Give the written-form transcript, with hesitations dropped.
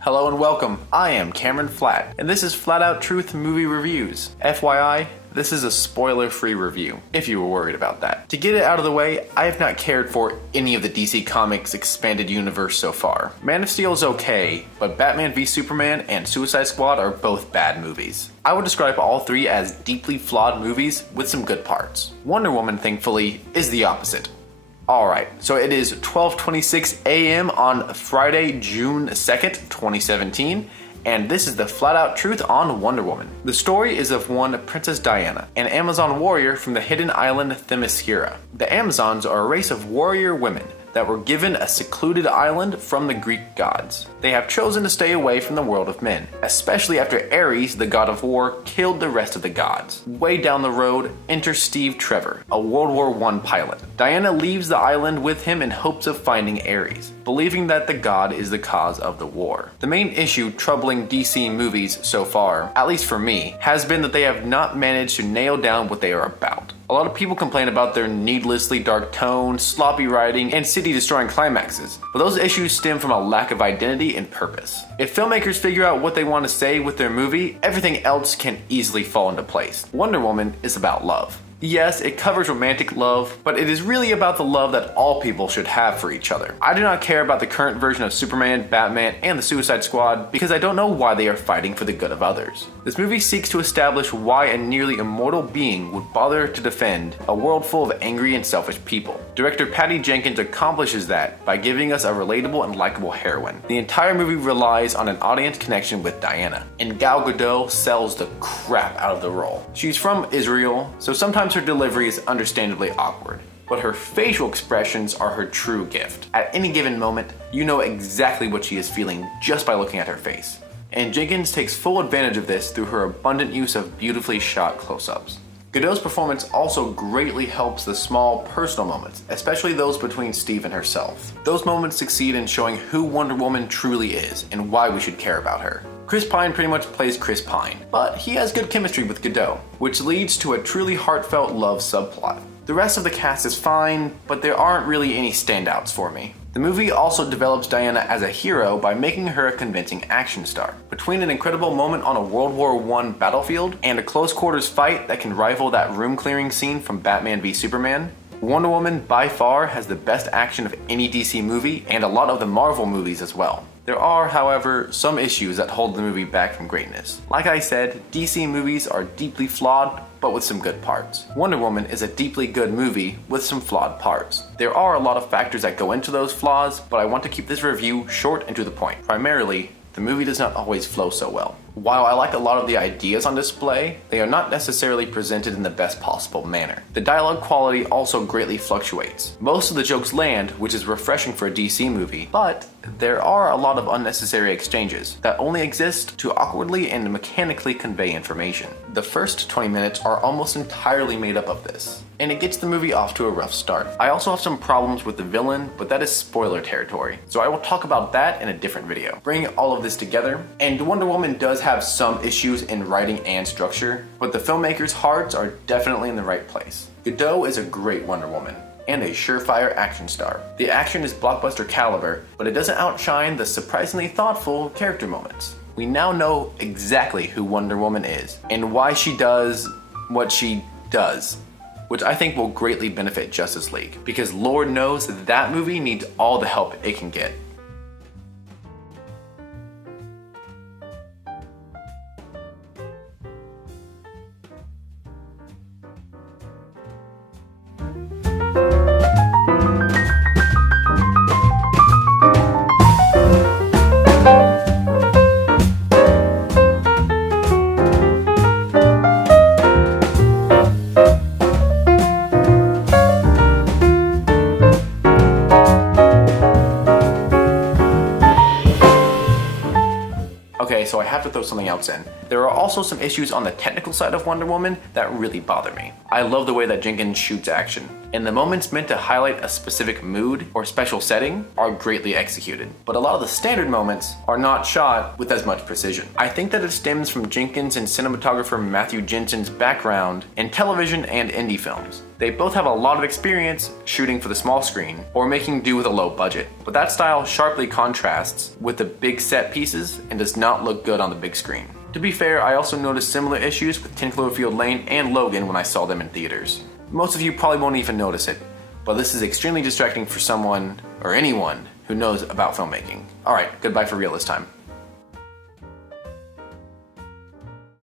Hello and welcome, I am Cameron Flatt, and this is Flattout Truth Movie Reviews. FYI, this is a spoiler-free review, if you were worried about that. To get it out of the way, I have not cared for any of the DC Comics expanded universe so far. Man of Steel is okay, but Batman v Superman and Suicide Squad are both bad movies. I would describe all three as deeply flawed movies with some good parts. Wonder Woman, thankfully, is the opposite. Alright, so it is 12:26 a.m. on Friday, June 2nd, 2017, and this is the flat-out truth on Wonder Woman. The story is of one Princess Diana, an Amazon warrior from the hidden island Themyscira. The Amazons are a race of warrior women that were given a secluded island from the Greek gods. They have chosen to stay away from the world of men, especially after Ares, the god of war, killed the rest of the gods. Way down the road, enter Steve Trevor, a World War I pilot. Diana leaves the island with him in hopes of finding Ares, believing that the god is the cause of the war. The main issue troubling DC movies so far, at least for me, has been that they have not managed to nail down what they are about. A lot of people complain about their needlessly dark tone, sloppy writing, and city-destroying climaxes, but those issues stem from a lack of identity and purpose. If filmmakers figure out what they want to say with their movie, everything else can easily fall into place. Wonder Woman is about love. Yes, it covers romantic love, but it is really about the love that all people should have for each other. I do not care about the current version of Superman, Batman, and the Suicide Squad because I don't know why they are fighting for the good of others. This movie seeks to establish why a nearly immortal being would bother to defend a world full of angry and selfish people. Director Patty Jenkins accomplishes that by giving us a relatable and likable heroine. The entire movie relies on an audience connection with Diana, and Gal Gadot sells the crap out of the role. She's from Israel, so sometimes her delivery is understandably awkward, but her facial expressions are her true gift. At any given moment, you know exactly what she is feeling just by looking at her face. And Jenkins takes full advantage of this through her abundant use of beautifully shot close-ups. Gadot's performance also greatly helps the small personal moments, especially those between Steve and herself. Those moments succeed in showing who Wonder Woman truly is and why we should care about her. Chris Pine pretty much plays Chris Pine, but he has good chemistry with Gadot, which leads to a truly heartfelt love subplot. The rest of the cast is fine, but there aren't really any standouts for me. The movie also develops Diana as a hero by making her a convincing action star. Between an incredible moment on a World War I battlefield and a close quarters fight that can rival that room clearing scene from Batman v Superman, Wonder Woman by far has the best action of any DC movie and a lot of the Marvel movies as well. There are, however, some issues that hold the movie back from greatness. Like I said, DC movies are deeply flawed, but with some good parts. Wonder Woman is a deeply good movie with some flawed parts. There are a lot of factors that go into those flaws, but I want to keep this review short and to the point. Primarily, the movie does not always flow so well. While I like a lot of the ideas on display, they are not necessarily presented in the best possible manner. The dialogue quality also greatly fluctuates. Most of the jokes land, which is refreshing for a DC movie, but there are a lot of unnecessary exchanges that only exist to awkwardly and mechanically convey information. The first 20 minutes are almost entirely made up of this, and it gets the movie off to a rough start. I also have some problems with the villain, but that is spoiler territory, so I will talk about that in a different video. Bringing all of this together, and Wonder Woman does have some issues in writing and structure, but the filmmakers' hearts are definitely in the right place. Gadot is a great Wonder Woman, and a surefire action star. The action is blockbuster caliber, but it doesn't outshine the surprisingly thoughtful character moments. We now know exactly who Wonder Woman is, and why she does what she does, which I think will greatly benefit Justice League, because Lord knows that movie needs all the help it can get. Okay, so I have to throw something else in. There are also some issues on the technical side of Wonder Woman that really bother me. I love the way that Jenkins shoots action. and the moments meant to highlight a specific mood or special setting are greatly executed. But a lot of the standard moments are not shot with as much precision. I think that it stems from Jenkins and cinematographer Matthew Jensen's background in television and indie films. They both have a lot of experience shooting for the small screen or making do with a low budget, but that style sharply contrasts with the big set pieces and does not look good on the big screen. To be fair, I also noticed similar issues with 10 Cloverfield Lane and Logan when I saw them in theaters. Most of you probably won't even notice it, but this is extremely distracting for someone or anyone who knows about filmmaking. Alright, goodbye for real this time.